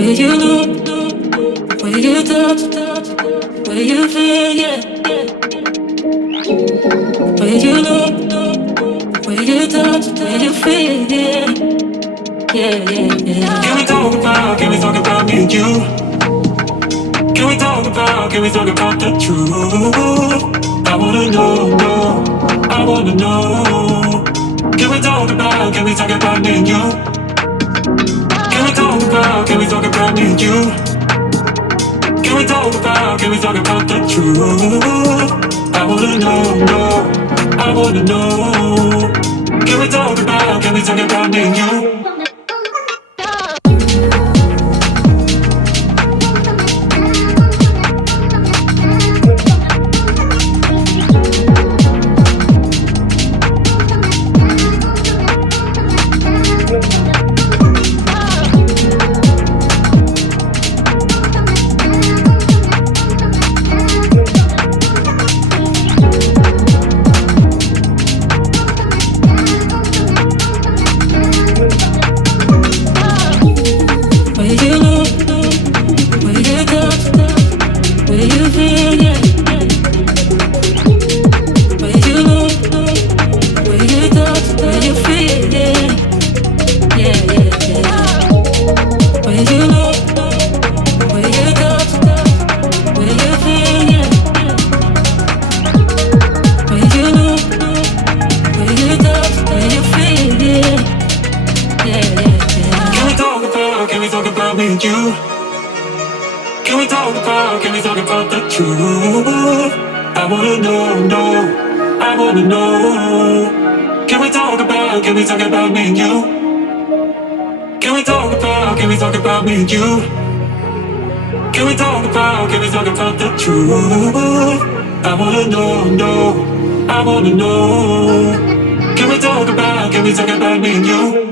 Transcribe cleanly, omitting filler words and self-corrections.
Where you look, where you touch, where you feel, yeah. Where you look, where you touch, where you feel, yeah. Yeah, yeah, yeah. Can we talk about me and you? Can we talk about the truth? I wanna know, no, I wanna know. Can we talk about me and you? Can we talk about me and you? Can we talk about the truth? I wanna know, no, I wanna know. Can we talk about me and you? Can we talk about the truth? I wanna know, no, I wanna know. Can we talk about me and you? Can we talk about me and you? Can we talk about the truth? I wanna know, no, I wanna know. Can we talk about me and you?